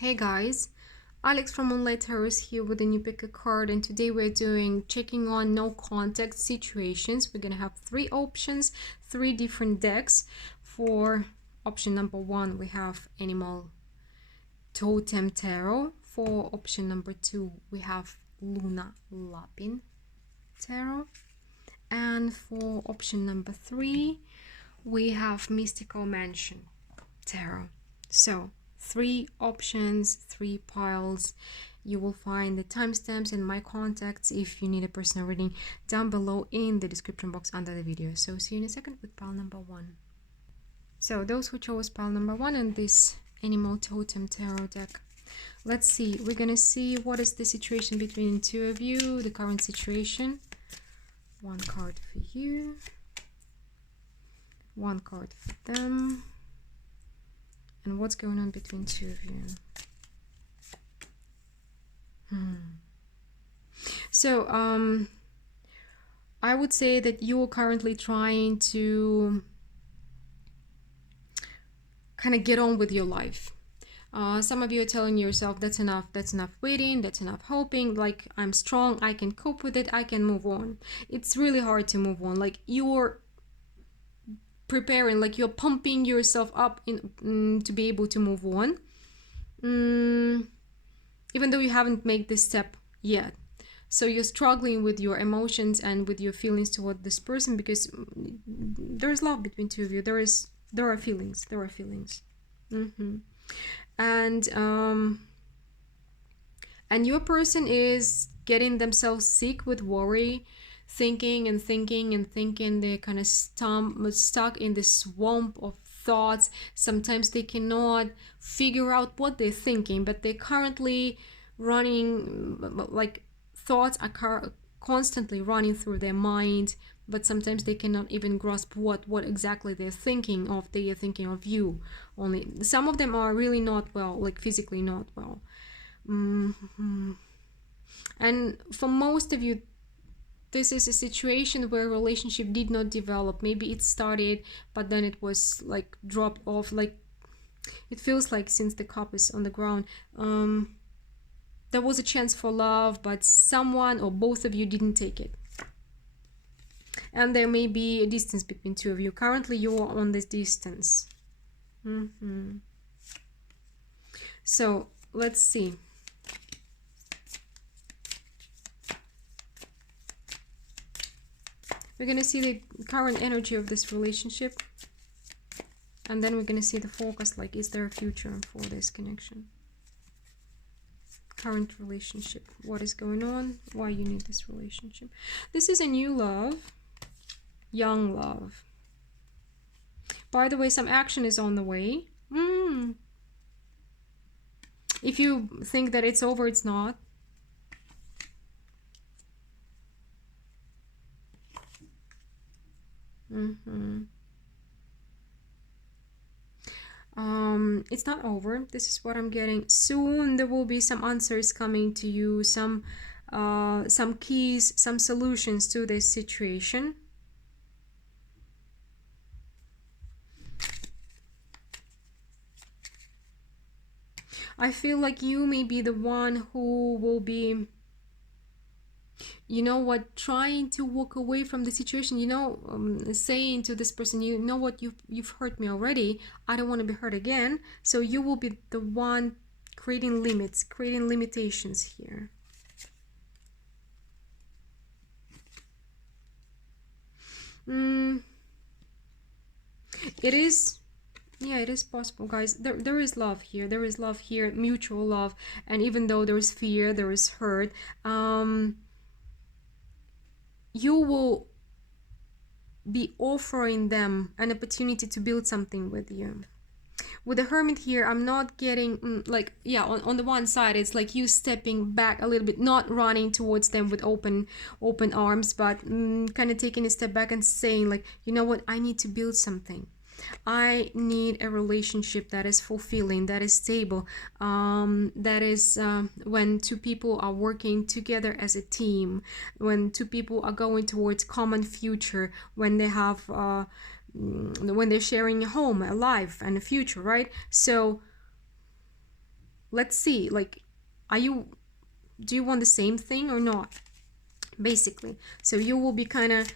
Hey guys, Alex from Untitled here with a new pick a card, and today we're doing checking on no contact situations. We're gonna have three options, three different decks. For option number one, we have Animal Totem Tarot. For option number two, we have Luna Lapin Tarot. And for option number three, we have Mystical Mansion Tarot. So three options, three piles. You will find the timestamps and my contacts if you need a personal reading down below in the description box under the video. So see you in a second with pile number one. So those who chose pile number one in this Animal Totem Tarot deck, let's see. We're gonna see what is the situation between the two of you, the current situation. One card for you, one card for them, and what's going on between two of you. So I would say that you are currently trying to kind of get on with your life. Some of you are telling yourself that's enough waiting, that's enough hoping, like I'm strong, I can cope with it, I can move on. It's really hard to move on. Like you're preparing, like you're pumping yourself up to be able to move on, even though you haven't made this step yet. So you're struggling with your emotions and with your feelings toward this person because there's love between two of you. There are feelings. And your person is getting themselves sick with worry, thinking. They're kind of stuck in this swamp of thoughts. Sometimes they cannot figure out what they're thinking, but they're currently running, like thoughts are constantly running through their mind, but sometimes they cannot even grasp what exactly they're thinking of. They are thinking of you only. Some of them are really not well, like physically not well. And for most of you, this is a situation where a relationship did not develop. Maybe it started, but then it was like dropped off. Like it feels like since the cup is on the ground, there was a chance for love, but someone or both of you didn't take it. And there may be a distance between two of you. Currently, you are on this distance. So let's see. We're going to see the current energy of this relationship. And then we're going to see the focus, like is there a future for this connection? Current relationship. What is going on? Why you need this relationship? This is a new love. Young love. By the way, some action is on the way. If you think that it's over, it's not. It's not over. This is what I'm getting. Soon there will be some answers coming to you, some keys, some solutions to this situation. I feel like you may be the one who will be, you know what, trying to walk away from the situation, saying to this person, you know what, you've hurt me already, I don't want to be hurt again. So you will be the one creating limits, creating limitations here. It is, yeah, it is possible, guys. There is love here. There is love here, mutual love. And even though there is fear, there is hurt, you will be offering them an opportunity to build something with you. With the Hermit here, I'm not getting like, yeah, on the one side it's like you stepping back a little bit, not running towards them with open arms, but kind of taking a step back and saying like, you know what, I need to build something. I need a relationship that is fulfilling, that is stable, that is when two people are working together as a team, when two people are going towards common future, when they have when they're sharing a home, a life, and a future, right? So let's see, like, do you want the same thing or not, basically? So you will be kind of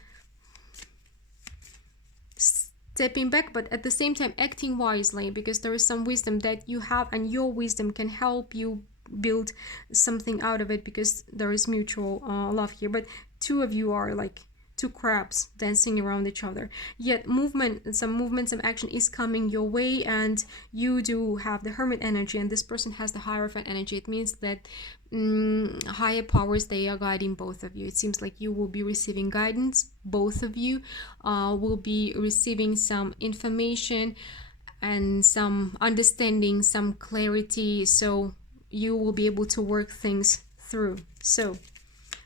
stepping back, but at the same time acting wisely, because there is some wisdom that you have, and your wisdom can help you build something out of it, because there is mutual love here. But two of you are like two crabs dancing around each other, yet movement, some action is coming your way, and you do have the Hermit energy, and this person has the Hierophant energy. It means that higher powers, they are guiding both of you. It seems like you will be receiving guidance. Both of you will be receiving some information and some understanding, some clarity, so you will be able to work things through. So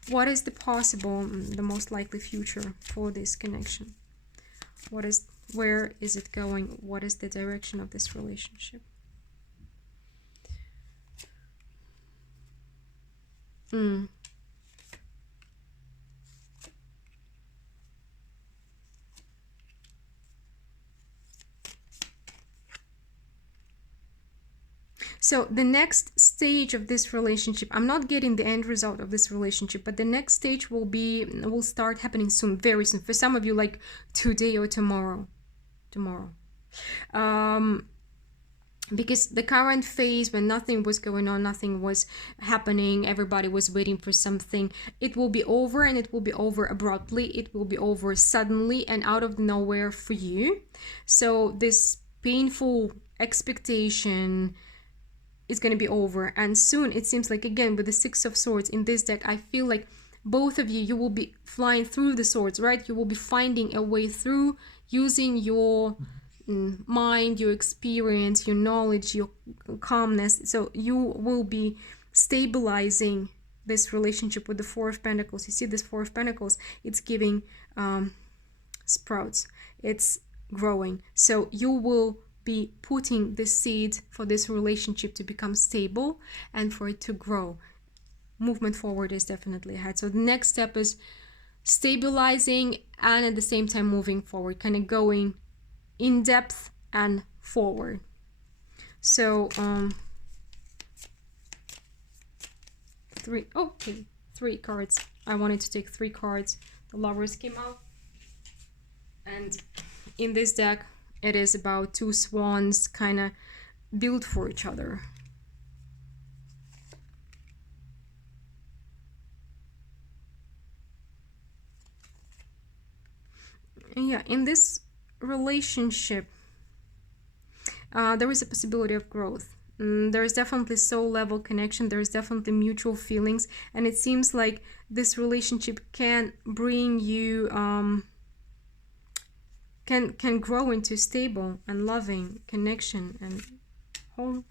what is the possible, the most likely future for this connection? Where is it going? What is the direction of this relationship? So the next stage of this relationship, I'm not getting the end result of this relationship, but the next stage will start happening soon, very soon. For some of you, like today or tomorrow. Because the current phase, when nothing was going on, nothing was happening, everybody was waiting for something, it will be over, and it will be over abruptly. It will be over suddenly and out of nowhere for you. So this painful expectation is going to be over, and soon. It seems like, again, with the Six of Swords in this deck, I feel like both of you will be flying through the swords, right? You will be finding a way through, using your mind, your experience, your knowledge, your calmness. So you will be stabilizing this relationship with the Four of Pentacles. You see this Four of Pentacles, it's giving sprouts, it's growing. So you will be putting the seed for this relationship to become stable and for it to grow. Movement forward is definitely ahead. So the next step is stabilizing and at the same time moving forward, kind of going in depth and forward. So three cards. I wanted to take 3 cards. The Lovers came out, and in this deck it is about 2 swans kind of built for each other. And yeah, in this relationship, there is a possibility of growth. There is definitely soul level connection. There is definitely mutual feelings, and it seems like this relationship can bring you can grow into stable and loving connection and home.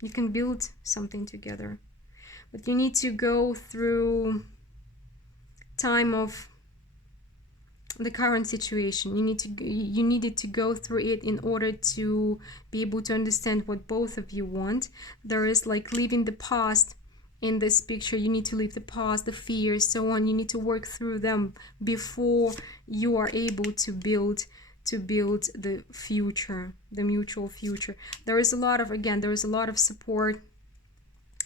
You can build something together, but you need to go through time of the current situation. You needed to go through it in order to be able to understand what both of you want. There is like leaving the past in this picture. You need to leave the past, the fears, so on. You need to work through them before you are able to build the future, the mutual future. There is a lot of support.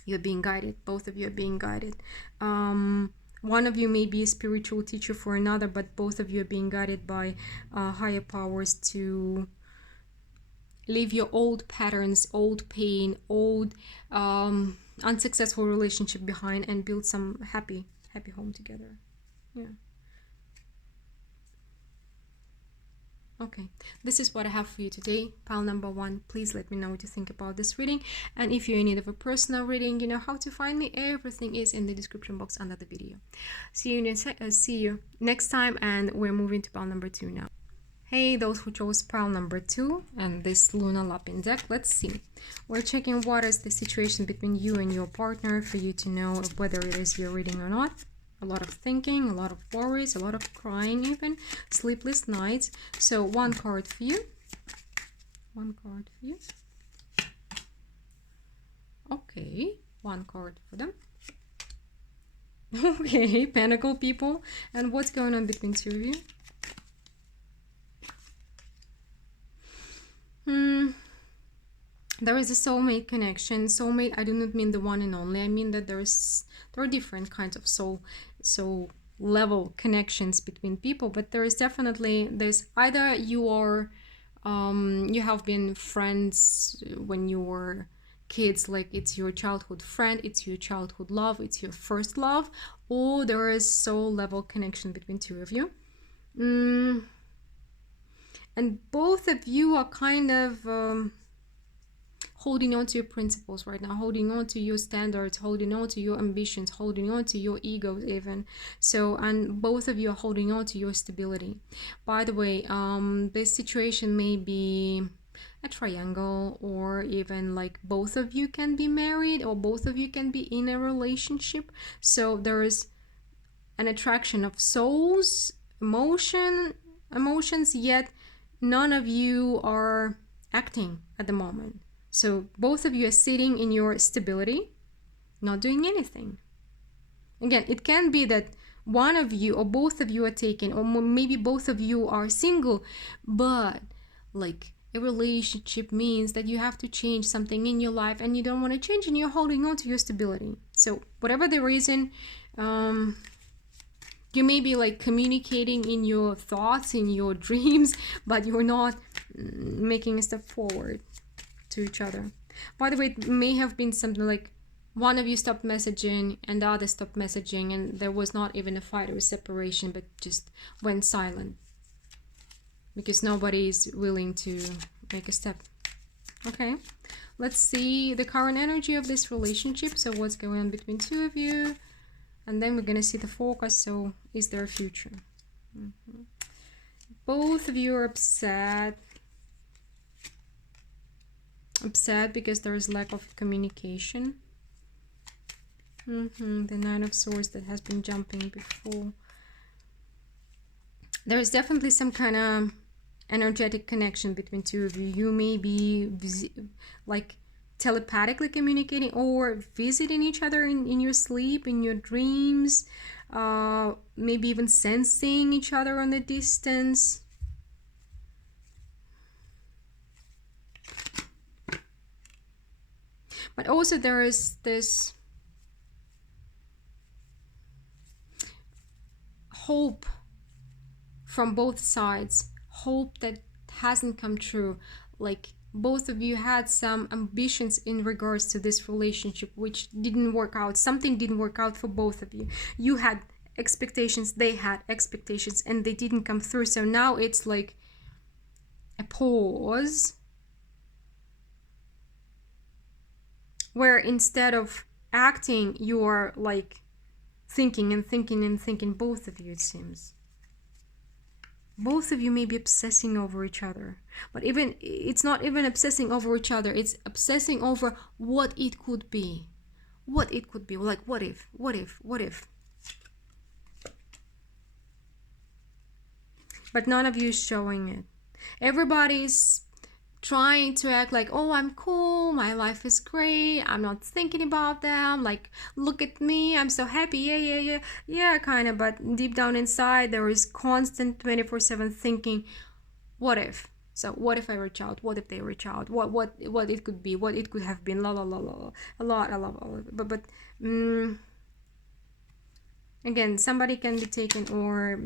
You're being guided. Both of you are being guided. One of you may be a spiritual teacher for another, but both of you are being guided by higher powers to leave your old patterns, old pain, old unsuccessful relationship behind, and build some happy home together. Yeah. Okay, this is what I have for you today. Pile number 1, please let me know what you think about this reading. And if you're in need of a personal reading, you know how to find me. Everything is in the description box under the video. See you next time, and we're moving to pile number 2 now. Hey, those who chose pile number 2 and this Lunar Lapping deck, let's see. We're checking what is the situation between you and your partner for you to know whether it is your reading or not. A lot of thinking, a lot of worries, a lot of crying even, sleepless nights. So 1 card for you. 1 card for you. Okay, 1 card for them. Okay, Pentacle people. And what's going on between 2 of you? There is a soulmate connection. Soulmate, I do not mean the one and only. I mean that there are different kinds of soul level connections between people, but there is definitely this, either you are you have been friends when you were kids, like it's your childhood friend, it's your childhood love, it's your first love, or there is soul level connection between two of you. And both of you are kind of holding on to your principles right now, holding on to your standards, holding on to your ambitions, holding on to your egos even. So, and both of you are holding on to your stability. By the way, this situation may be a triangle, or even like both of you can be married, or both of you can be in a relationship. So there is an attraction of souls, emotions, yet none of you are acting at the moment. So both of you are sitting in your stability, not doing anything. Again, it can be that one of you or both of you are taken, or maybe both of you are single, but like a relationship means that you have to change something in your life and you don't want to change, and you're holding on to your stability. So whatever the reason, you may be like communicating in your thoughts, in your dreams, but you're not making a step forward to each other. By the way, it may have been something like one of you stopped messaging and the other stopped messaging, and there was not even a fight or a separation, but just went silent because nobody is willing to make a step. Okay, let's see the current energy of this relationship. So what's going on between two of you, and then we're gonna see the focus. So is there a future? Both of you are upset because there is lack of communication. The Nine of Swords that has been jumping before. There is definitely some kind of energetic connection between two of you. You may be like telepathically communicating or visiting each other in your sleep, in your dreams, maybe even sensing each other on the distance. But also there is this hope from both sides, hope that hasn't come true. Like both of you had some ambitions in regards to this relationship which didn't work out. Something didn't work out for both of you. You had expectations, they had expectations, and they didn't come through. So now it's like a pause where instead of acting, you are like thinking and thinking and thinking. Both of you, it seems. Both of you may be obsessing over each other, but even it's not even obsessing over each other, it's obsessing over what it could be. What it could be. Like what if? But none of you is showing it. Everybody's trying to act like, oh, I'm cool, my life is great, I'm not thinking about them, like, look at me, I'm so happy, yeah, kind of. But deep down inside there is constant 24/7 thinking, what if? So what if I reach out? What if they reach out? What it could be? What it could have been? La la la la. A lot. But again, somebody can be taken, or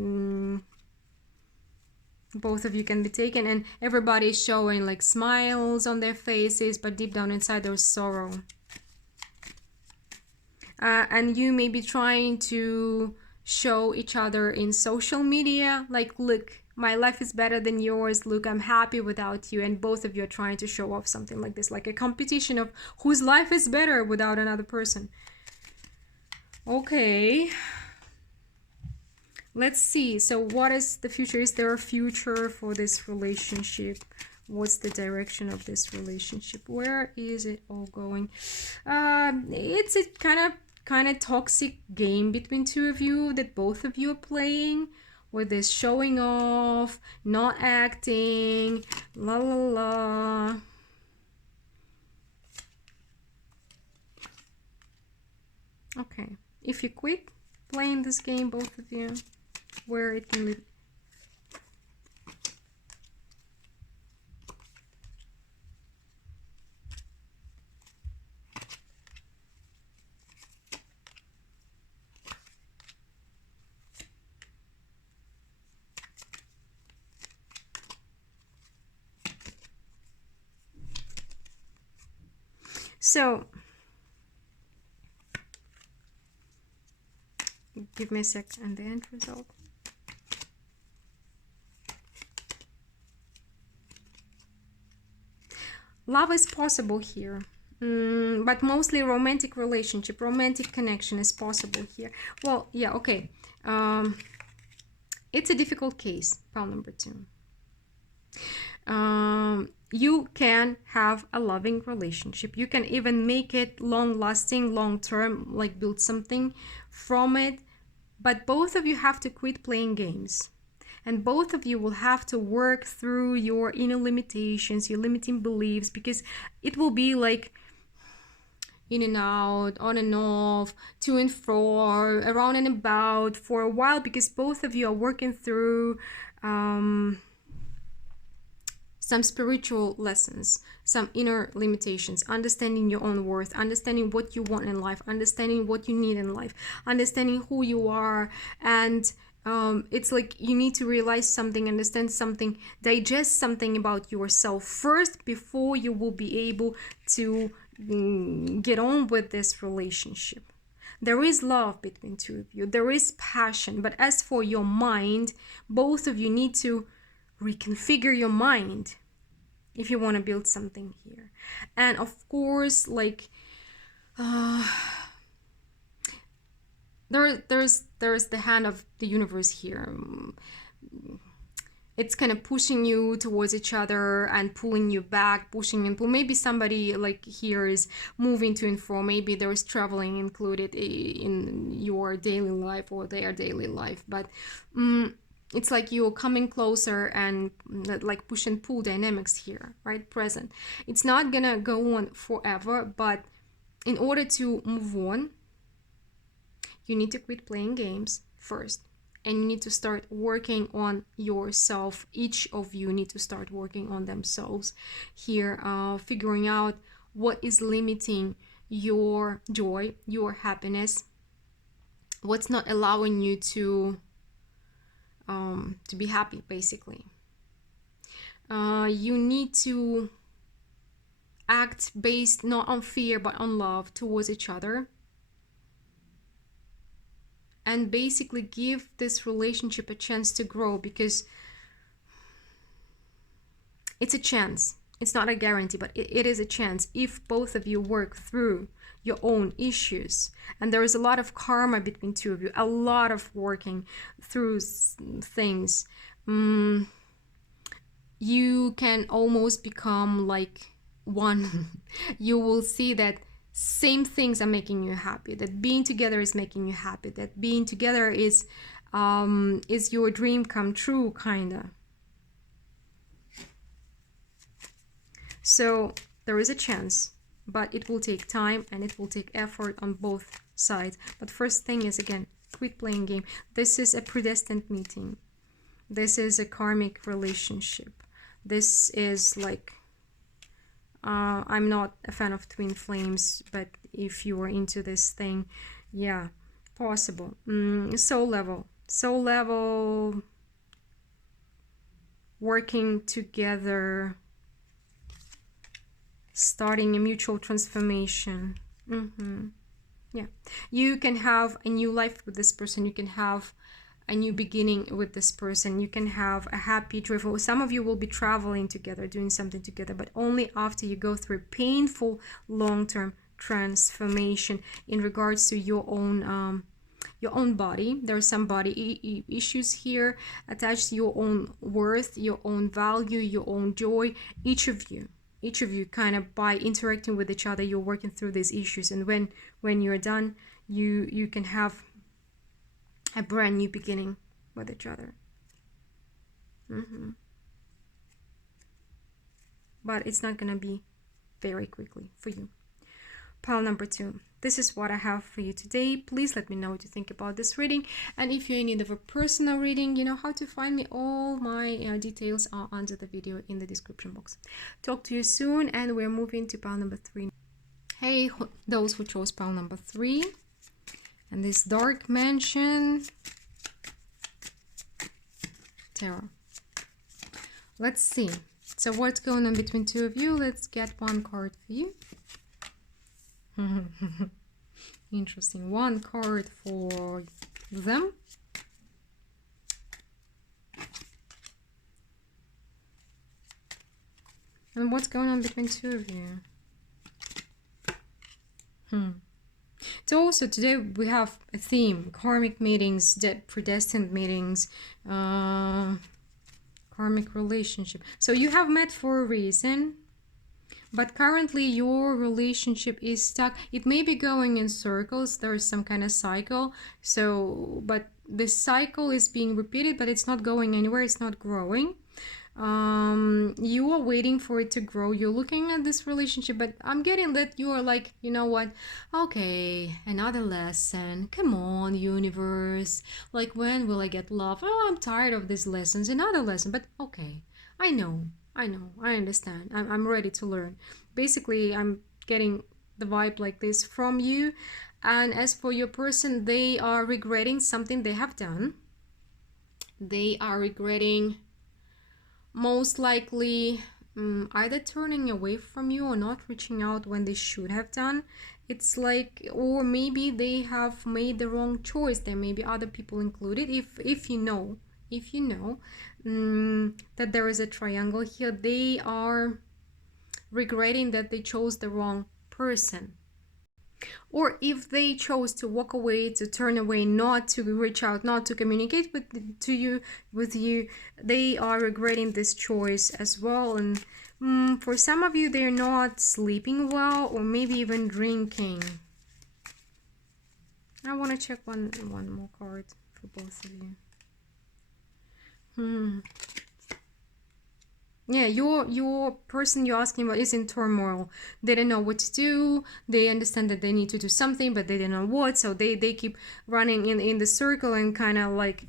both of you can be taken, and everybody is showing like smiles on their faces, but deep down inside there's sorrow. And you may be trying to show each other in social media, like, look, my life is better than yours, look, I'm happy without you. And both of you are trying to show off something like this, like a competition of whose life is better without another person. Okay, let's see. So what is the future? Is there a future for this relationship? What's the direction of this relationship? Where is it all going? It's a kind of toxic game between two of you that both of you are playing, with this showing off, not acting, la la la. Okay, if you quit playing this game, both of you, where it can lead. So give me a sec and the end result. Love is possible here, but mostly romantic relationship, romantic connection is possible here. Well, yeah, okay. It's a difficult case, pile number 2. You can have a loving relationship. You can even make it long-lasting, long-term, like build something from it. But both of you have to quit playing games. And both of you will have to work through your inner limitations, your limiting beliefs, because it will be like in and out, on and off, to and fro, around and about for a while, because both of you are working through some spiritual lessons, some inner limitations, understanding your own worth, understanding what you want in life, understanding what you need in life, understanding who you are. And it's like you need to realize something, understand something, digest something about yourself first before you will be able to get on with this relationship. There is love between two of you, there is passion, but as for your mind, both of you need to reconfigure your mind if you want to build something here. And of course, like there's the hand of the universe here. It's kind of pushing you towards each other and pulling you back, pushing and pull. Maybe somebody like here is moving to and fro. Maybe there is traveling included in your daily life or their daily life. But it's like you're coming closer and like push and pull dynamics here, right? Present. It's not gonna go on forever, but in order to move on, you need to quit playing games first. And you need to start working on yourself. Each of you need to start working on themselves here, figuring out what is limiting your joy, your happiness, what's not allowing you to be happy, basically. You need to act based not on fear but on love towards each other. And basically give this relationship a chance to grow, because it's a chance. It's not a guarantee, but it is a chance if both of you work through your own issues. And there is a lot of karma between two of you, a lot of working through things. You can almost become like one. You will see that same things are making you happy, that being together is making you happy, that being together is your dream come true, kinda. So there is a chance, but it will take time and it will take effort on both sides. But first thing is, again, quit playing game. This is a predestined meeting. This is a karmic relationship. This is like I'm not a fan of twin flames, but if you are into this thing, yeah, possible. Soul level, working together, starting a mutual transformation. Yeah, you can have a new life with this person. You can have a new beginning with this person. You can have a happy, joyful. Some of you will be traveling together, doing something together, but only after you go through painful long-term transformation in regards to your own body. There are some body issues here attached to your own worth, your own value, your own joy. Each of you kind of, by interacting with each other, you're working through these issues, and when you're done, you can have a brand new beginning with each other. But it's not gonna be very quickly for you. Pile number 2. This is what I have for you today. Please let me know what you think about this reading, and if you're in need of a personal reading, you know how to find me. All my details are under the video in the description box. Talk to you soon, and we're moving to pile number 3. Hey, those who chose pile number 3 and this dark mansion tarot. Let's see. So what's going on between two of you? Let's get one card for you. Interesting. One card for them. And what's going on between two of you? So also today we have a theme: karmic meetings, predestined meetings, karmic relationship. So you have met for a reason, but currently your relationship is stuck. It may be going in circles. There is some kind of cycle. So, but the cycle is being repeated, but it's not going anywhere. It's not growing. You are waiting for it to grow. You're looking at this relationship, but I'm getting that you are like, you know what, okay, another lesson, come on, universe, like when will I get love? Oh, I'm tired of these lessons. Another lesson, but okay, I know, I understand, I'm ready to learn. Basically, I'm getting the vibe like this from you. And as for your person, they are regretting something they have done. They are regretting, most likely, either turning away from you or not reaching out when they should have done. It's like, or maybe they have made the wrong choice. There may be other people included. If you know that there is a triangle here, they are regretting that they chose the wrong person. Or if they chose to walk away, to turn away, not to reach out, not to communicate with you, they are regretting this choice as well. And for some of you, they're not sleeping well, or maybe even drinking. I want to check one more card for both of you. Yeah, your person you're asking about is in turmoil. They don't know what to do. They understand that they need to do something, but they don't know what. So they keep running in the circle and kind of like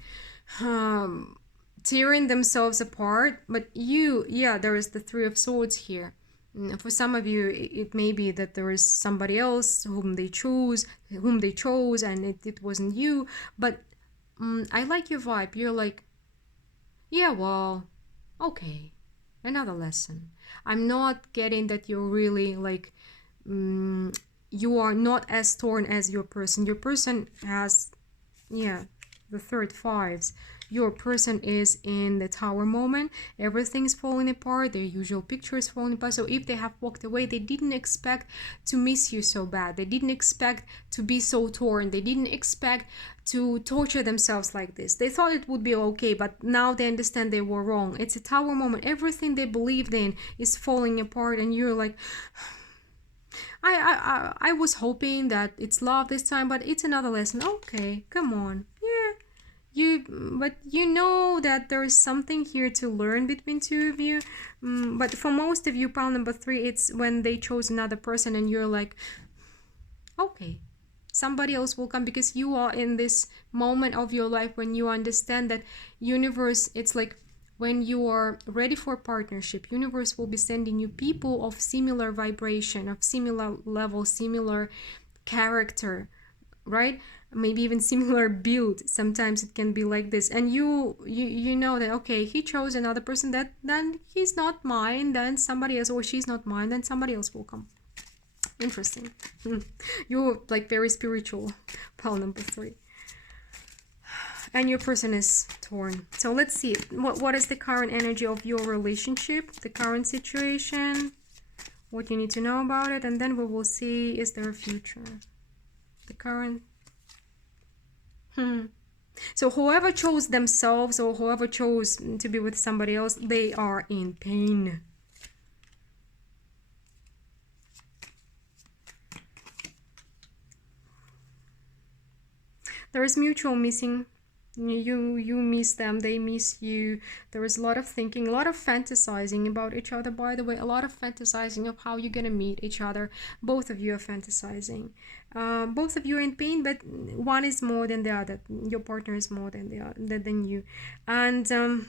tearing themselves apart. But there is the Three of Swords here. For some of you, it may be that there is somebody else whom they chose, and it wasn't you. But I like your vibe. You're like, yeah, well, okay. Another lesson. I'm not getting that you're really like, you are not as torn as your person. Your person has, the third fives. Your person is in the Tower moment. Everything's falling apart. Their usual picture is falling apart. So if they have walked away, they didn't expect to miss you so bad. They didn't expect to be so torn. They didn't expect to torture themselves like this. They thought it would be okay, but now they understand they were wrong. It's a Tower moment. Everything they believed in is falling apart, and you're like, I was hoping that it's love this time, but it's another lesson. Okay, come on. But you know that there is something here to learn between two of you. But for most of you, pile number 3, it's when they chose another person and you're like, okay, somebody else will come, because you are in this moment of your life when you understand that universe, it's like when you are ready for partnership, universe will be sending you people of similar vibration, of similar level, similar character, right? Maybe even similar build. Sometimes it can be like this, and you know that, okay, he chose another person, that then he's not mine, then somebody else, or she's not mine, then somebody else will come. Interesting. You're like very spiritual, pile number 3, and your person is torn. So let's see what is the current energy of your relationship, the current situation, what you need to know about it, and then we will see, is there a future, the current. So whoever chose themselves, or whoever chose to be with somebody else, they are in pain. There is mutual missing. You miss them, they miss you. There is a lot of thinking, a lot of fantasizing about each other, by the way, a lot of fantasizing of how you're gonna meet each other. Both of you are fantasizing. Both of you are in pain, but one is more than the other. Your partner is more than you. And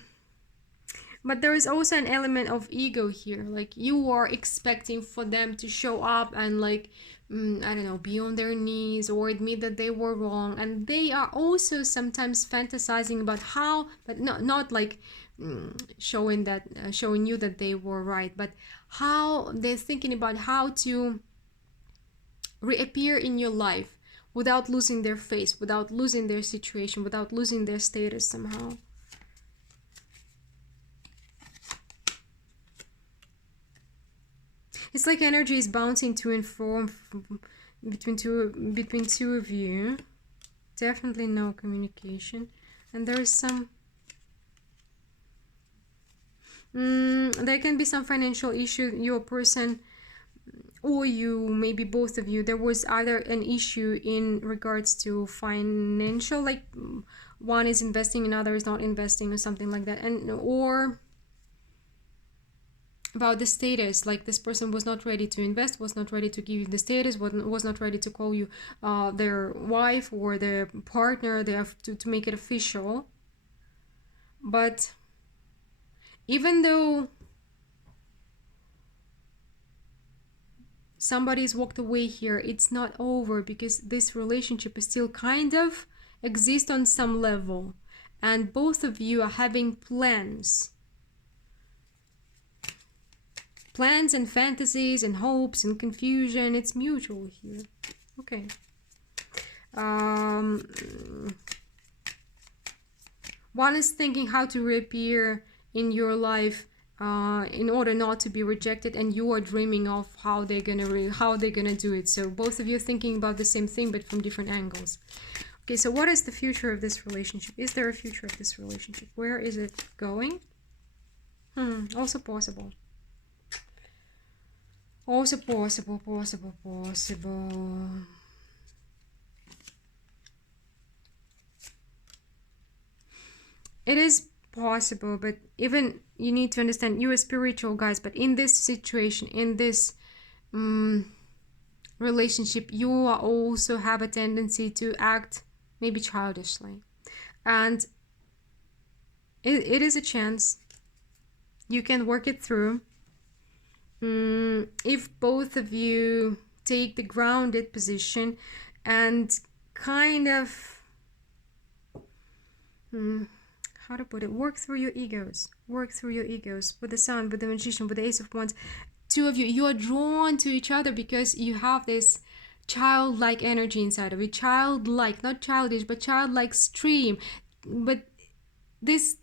but there is also an element of ego here. Like, you are expecting for them to show up and like, I don't know, be on their knees or admit that they were wrong. And they are also sometimes fantasizing about how, but not like showing you that they were right, but how they're thinking about how to reappear in your life without losing their face, without losing their situation, without losing their status somehow. It's like energy is bouncing to and from between two of you. Definitely no communication. And there is some there can be some financial issue. Your person or you, maybe both of you, there was either an issue in regards to financial, like one is investing and other is not investing or something like that, and or about the status, like this person was not ready to invest, was not ready to give you the status, was not ready to call you their wife or their partner. They have to make it official. But even though somebody's walked away here, it's not over, because this relationship is still kind of exist on some level, and both of you are having plans and fantasies and hopes and confusion. It's mutual here. Okay. One is thinking how to reappear in your life in order not to be rejected, and you are dreaming of how they're gonna do it. So both of you are thinking about the same thing but from different angles. Okay, so what is the future of this relationship? Is there a future of this relationship? Where is it going? Also possible. Also possible. It is possible, but even you need to understand, you are spiritual, guys, but in this situation, in this relationship, you also have a tendency to act maybe childishly, and it is a chance you can work it through. If both of you take the grounded position and kind of how to put it, work through your egos with the Sun, with the Magician, with the Ace of Wands. Two of you are drawn to each other because you have this childlike energy inside of you. Childlike, not childish, but childlike stream. But this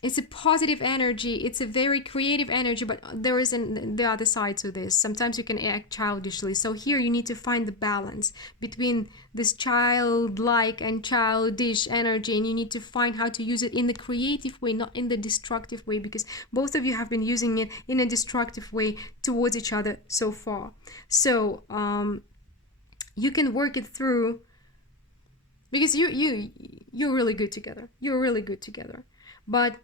it's a positive energy. It's a very creative energy, but there is the other side to this. Sometimes you can act childishly. So here you need to find the balance between this childlike and childish energy, and you need to find how to use it in the creative way, not in the destructive way, because both of you have been using it in a destructive way towards each other so far. So you can work it through, because you're really good together. You're really good together. But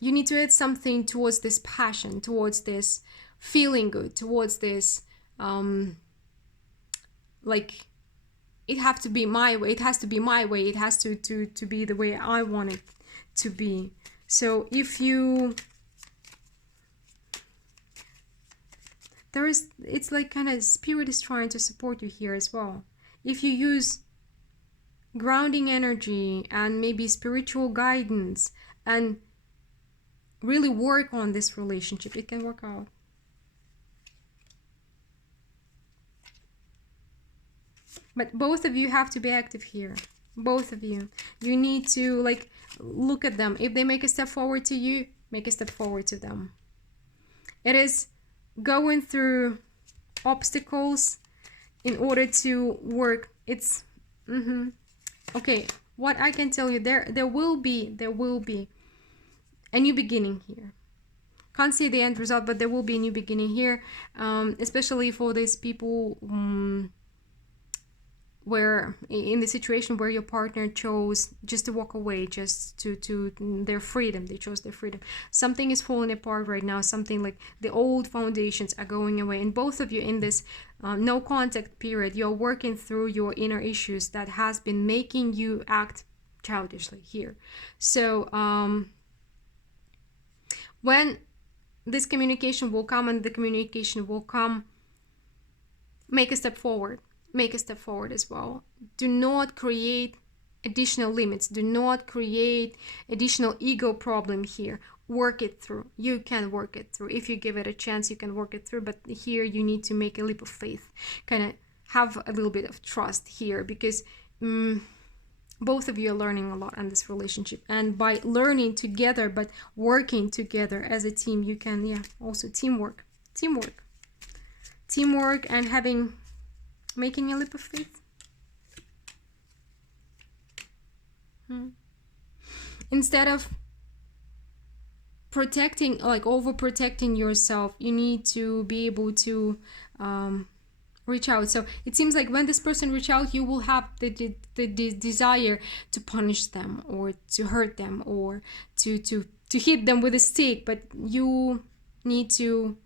you need to add something towards this passion, towards this feeling good, towards this like it has to be my way. It has to be my way. It has to be the way I want it to be. So if you it's like kind of spirit is trying to support you here as well. If you use grounding energy and maybe spiritual guidance and really work on this relationship, it can work out. But both of you have to be active here. Both of you need to like look at them. If they make a step forward to you, make a step forward to them. It is going through obstacles in order to work. It's okay, what I can tell you, there will be a new beginning here. Can't see the end result, but there will be a new beginning here, especially for these people where in the situation where your partner chose just to walk away, just to their freedom. They chose their freedom. Something is falling apart right now. Something like the old foundations are going away, and both of you in this no contact period, you're working through your inner issues that has been making you act childishly here. So when this communication will come, and the communication will come, make a step forward. Make a step forward as well. Do not create additional limits. Do not create additional ego problem here. work it through. You can work it through. If you give it a chance, you can work it through. But here you need to make a leap of faith, kind of have a little bit of trust here, because both of you are learning a lot in this relationship. And by learning together, but working together as a team, you can, yeah, also teamwork, and making a leap of faith. Instead of protecting, like overprotecting yourself, you need to be able to reach out. So it seems like when this person reach out, you will have the desire to punish them, or to hurt them, or to hit them with a stick. But you need to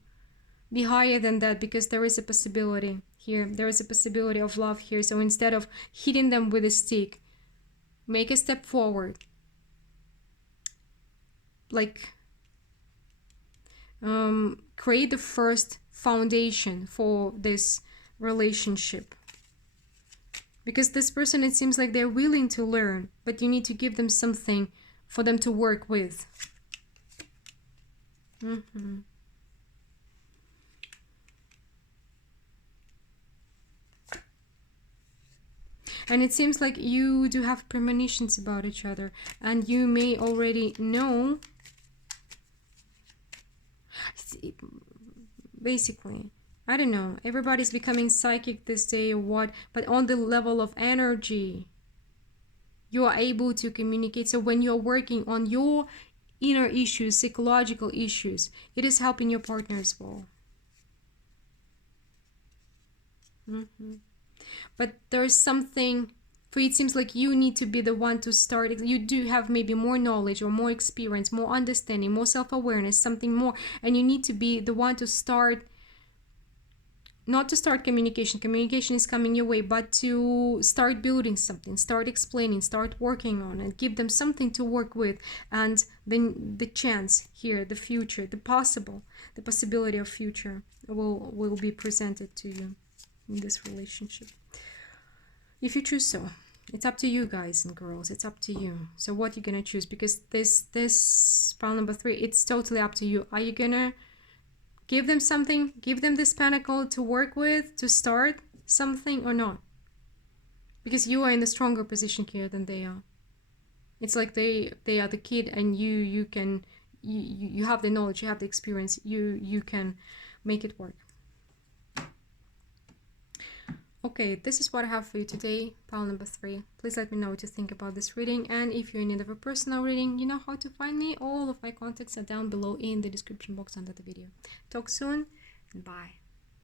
be higher than that, because there is a possibility here. There is a possibility of love here. So instead of hitting them with a stick, make a step forward. Like create the first foundation for this relationship, because this person, it seems like they're willing to learn, but you need to give them something for them to work with. And it seems like you do have premonitions about each other, and you may already know. Basically, I don't know, everybody's becoming psychic this day or what, but on the level of energy, you are able to communicate. So when you're working on your inner issues, psychological issues, it is helping your partner as well. But there's something, for you, it seems like you need to be the one to start. You do have maybe more knowledge or more experience, more understanding, more self-awareness, something more, and you need to be the one to start. Not to start communication is coming your way, but to start building something, start explaining, start working on it, give them something to work with. And then the chance here, the future, the possibility of future will be presented to you in this relationship, if you choose so. It's up to you, guys and girls, it's up to you. So what you're gonna choose, because this pile number 3, it's totally up to you. Are you gonna give them something, give them this pentacle to work with, to start something, or not? Because you are in a stronger position here than they are. It's like they are the kid, and you have the knowledge, you have the experience, you can make it work. Okay, this is what I have for you today, pile number 3. Please let me know what you think about this reading, and if you're in need of a personal reading, you know how to find me. All of my contacts are down below in the description box under the video. Talk soon, and bye.